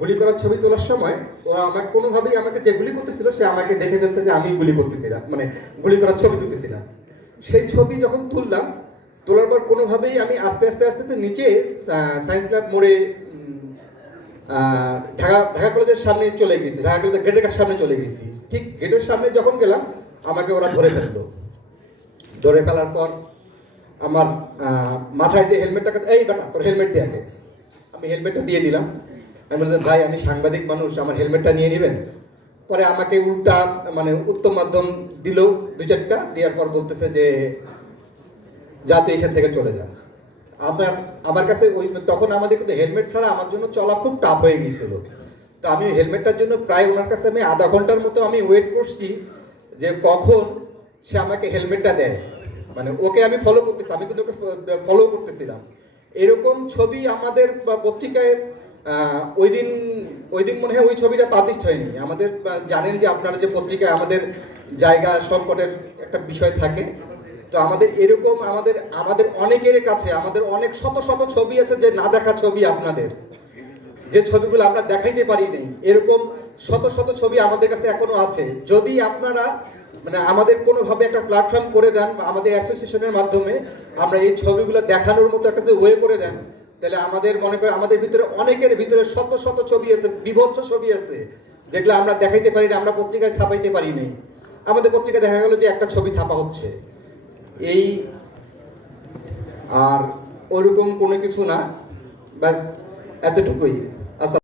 গুলি করার ছবি তোলার সময় ও আমাকে কোনোভাবেই আমাকে যে গুলি করতেছিল সে আমাকে দেখে ফেলছে যে আমি গুলি করতেছিলাম, মানে গুলি করার ছবি তুলতেছিলাম। সেই ছবি যখন তুললাম, তোলার পর কোনোভাবেই আমি আস্তে আস্তে আস্তে আস্তে নিচে সায়েন্স ল্যাব মোড়ে ঢাকা ঢাকা কলেজের সামনে চলে গেছি, ঢাকা কলেজের গেটের সামনে চলে গেছি। ঠিক গেটের সামনে যখন গেলাম আমাকে ওরা ধরে ফেললো। ধরে ফেলার পর আমার মাথায় যে হেলমেটটা, এই বেটা তোর হেলমেট দিয়ে আগে। আমি হেলমেটটা দিয়ে দিলাম। আমি বললাম ভাই আমি সাংবাদিক মানুষ, আমার হেলমেটটা নিয়ে নেবেন। পরে আমাকে উল্টা মানে উত্তম মাধ্যম দিল দুই চারটা, দেওয়ার পর বলতেছে যে যা তুই এখান থেকে চলে যা। আমার আমার কাছে ওই তখন আমাদের কিন্তু হেলমেট ছাড়া আমার জন্য চলা খুব টাফ হয়ে গিয়েছিল। তো আমি হেলমেটটার জন্য প্রায় ওনার কাছে আমি আধা ঘন্টার মতো আমি ওয়েট করছি যে কখন সে আমাকে হেলমেটটা দেয়। মানে ওকে আমি ফলো করতেছি, আমি কিন্তু ওকে ফলো করতেছিলাম। এরকম ছবি আমাদের পত্রিকায় ওই দিন মনে হয় ওই ছবিটা পাবলিশ হয়নি আমাদের। জানেন যে আপনারা যে পত্রিকায় আমাদের জায়গা সংকটের একটা বিষয় থাকে, তো আমাদের এরকম আমাদের আমাদের অনেকের কাছে আমাদের অনেক শত শত ছবি আছে যে না দেখা ছবি, আপনাদের যে ছবিগুলো আমরা দেখাইতে পারি নাই, এরকম শত শত ছবি আমাদের কাছে এখনো আছে। যদি আপনারা মানে আমাদের কোনোভাবে একটা প্ল্যাটফর্ম করে দেন আমাদের অ্যাসোসিয়েশনের মাধ্যমে, আমরা এই ছবিগুলো দেখানোর মতো একটা যে ওয়ে করে দেন, তাহলে আমাদের মনে করে আমাদের ভিতরে অনেকের ভিতরে শত শত ছবি আছে, বিভৎস ছবি আছে যেগুলো আমরা দেখাইতে পারি না, আমরা পত্রিকায় ছাপাইতে পারি নাই। আমাদের পত্রিকায় দেখা গেল যে একটা ছবি ছাপা হচ্ছে এই, আর ওরকম কোনো কিছু না, ব্যাস এতটুকুই।